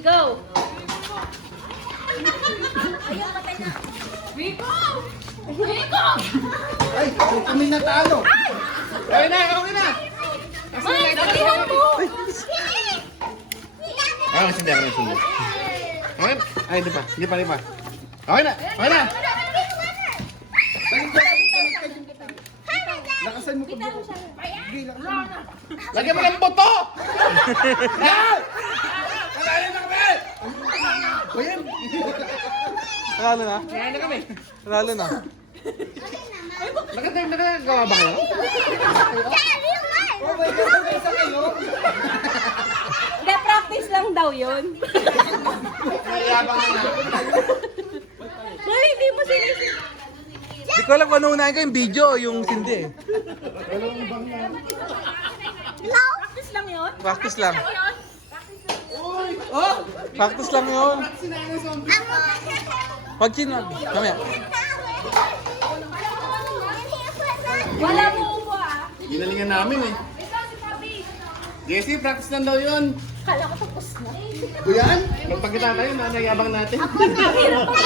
go! Rico! Rico! Ay, kami natalo. Okay na, okay na. Ay, sabihan mo! Ah, masindi ako ng sindi. Okay na. Ay, di pa. Okay na, okay na. Lakasan mo pag Sige, lakasan mo. Lagyan mo ng boto! Yan! Kakain na kami! Ayan. Nalalo na? Kakain na kami. Nalalo na? Nakagawa ba kayo? Oh my God, isa kayo. Hindi, practice lang daw yun. Mayabang na. Wala, hindi mo sinisip. Hindi ko alam kung ano unahin ko yung video o yung sindi eh. Practice lang yun? Practice lang. Oh! Practice lang yun. Pag sinag. Mamaya. Wala mo upo ah. Ginalingan namin eh. Jesse, practice lang daw yun. Kala ko tapos na. Buyan? Magpagkita tayo, nayabang natin. Hirap pa.